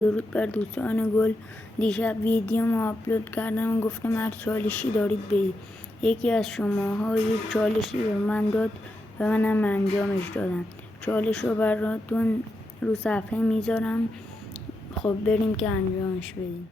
درود بر دوستان گل. دیشب ویدیومو آپلود کردم و گفتم هر چالشی دارید بدید. یکی از شماها یک چالشی به من داد و منم انجامش دادم. چالش رو براتون رو صفحه میذارم. خب بریم که انجامش بدیم.